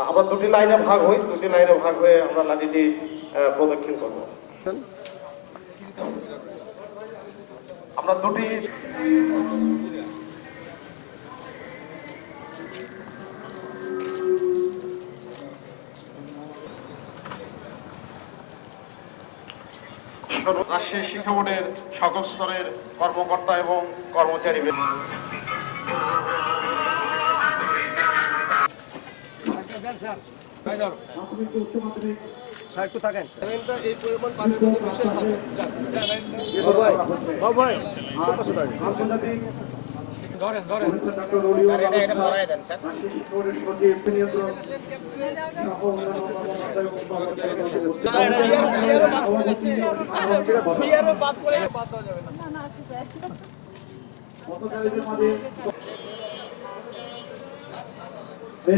আমরা দুটি লাইনে ভাগ হয়ে আমরা লাঠিটি প্রদক্ষিণ করব। আমরা দুটি রাজশাহী শিক্ষা বোর্ডের সকল স্তরের কর্মকর্তা এবং কর্মচারী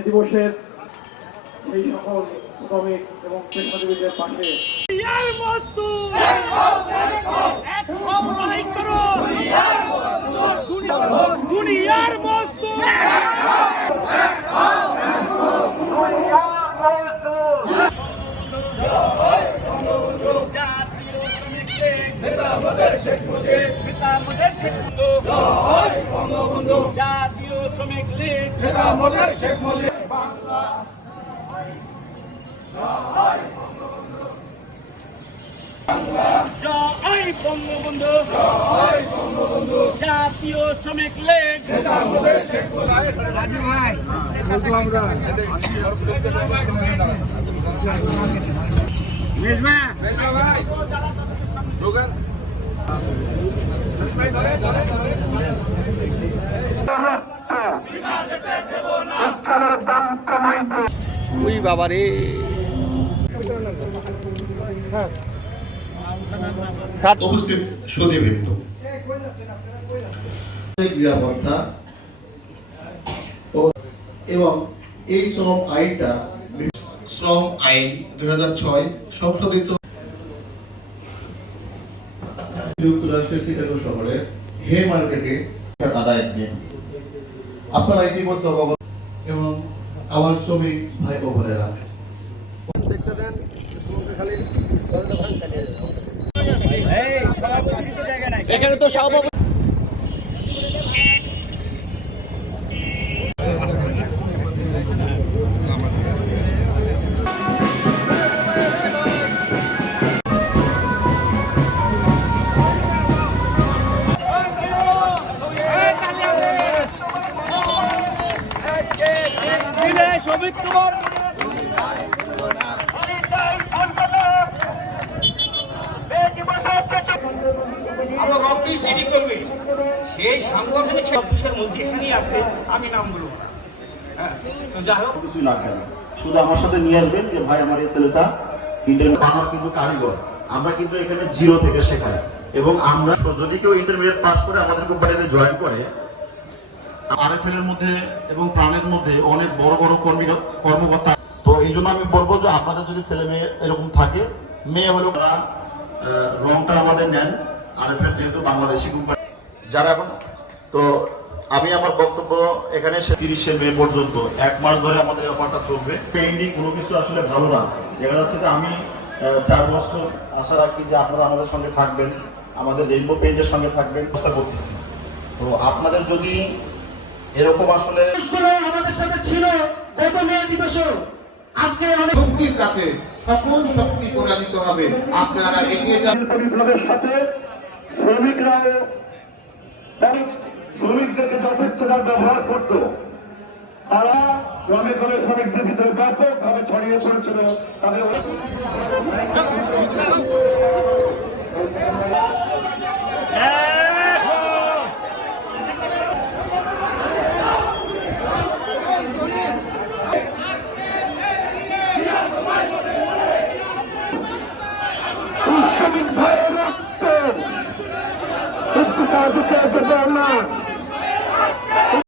দিবসের এই সকল শ্রমিক এবং পেশাজীবীদের পাশে দুনিয়ার মস্তু জাতীয় শ্রমিক লীগ শেখ মুজিব জয় বঙ্গবন্ধু জাতীয় শ্রমিক লীগ বাবারে উপস্থিত সুধীবৃন্দ, নিরাপত্তা এবং এই শ্রম আইনটা শ্রম আইন 2006 সংশোধিত যুক্তরাষ্ট্রের শিকাগো শহরের হে মার্কেটে আদায়ের দিন। আপনারা ইতিমধ্যে অবগত এবং আমার শ্রমিক ভাই ও বোনেরা এখানে তো সভাপতি সেই সাংগঠনিক অফিসের মধ্যে এখানেই আছে, আমি নাম বলবো না। যাই হোক, কিছু লাগবে না, শুধু আমার সাথে নিয়ে আসবেন যে ভাই আমার এই ছেলেটা আমার কিন্তু কারিগর, আমরা কিন্তু এখানে জিরো থেকে শেখাই এবং আমরা যদি কেউ ইন্টারমিডিয়েট পাস করে আমাদের কোম্পানিতে জয়েন করে আরএফএল এর মধ্যে এবং প্রাণের মধ্যে অনেক বড় বড় কর্মকর্তা। তো এই জন্য আমি বলবো যে আপনাদের যদি ছেলে মেয়ে এরকম থাকে, মেয়ে হলেও রংটা আমাদের নেন আরএফএল যেহেতু বাংলাদেশি কোম্পানি যারা এখন। তো আমি আমার বক্তব্য এখানে 30শে মে পর্যন্ত 1 মাস ধরে আমাদের অফারটা চলবে। পেইন্টিং কোনো কিছু আসলে ভালো না, দেখা যাচ্ছে যে আমি 4 বছর আশা রাখি যে আপনারা আমাদের সঙ্গে থাকবেন, আমাদের রেইনবো পেইন্টের সঙ্গে থাকবেন, চেষ্টা করতেছি। তো আপনাদের যদি এরকম আসলে আমাদের সাথে ছিল গত মে দিবসও, আজকে অনেক শক্তির কাছে সকল শক্তি পরাজিত হবে। আপনারা এগিয়ে যান। বিপ্লবের সাথে শ্রমিকরাও শ্রমিকদেরকে যথেচ্ছভাবে ব্যবহার করত। তারা ক্রমে ক্রমে শ্রমিকদের ভিতরে ব্যাপকভাবে ছড়িয়ে পড়েছিল। তাদের শ্রমিক ভাইয়ের রক্ত